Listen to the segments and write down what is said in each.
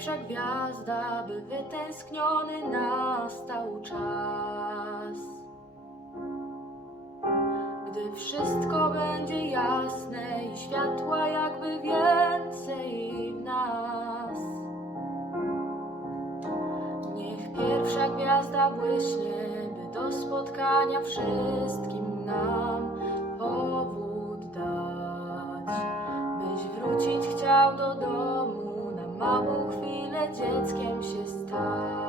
gwiazda, by wytęskniony nastał czas. Gdy wszystko będzie jasne i światła jakby więcej w nas. Niech pierwsza gwiazda błyśnie, by do spotkania wszystkim nam powód dać. Byś wrócić chciał do domu, na małą chwilę dzieckiem się stać.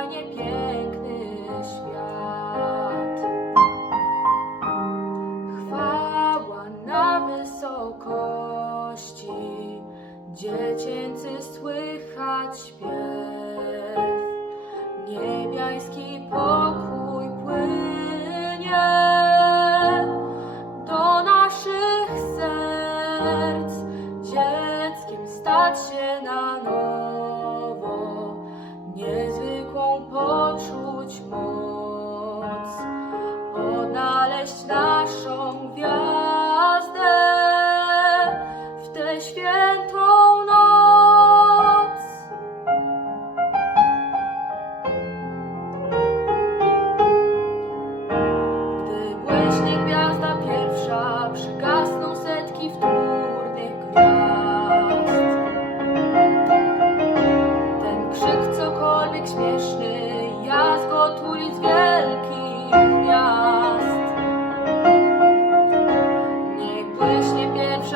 Zwyczajnie piękny świat. Chwała na wysokości, dziecięcy słychać śpiew. mostrar.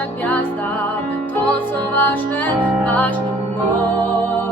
Gwiazda, by to co ważne, ważnym mogło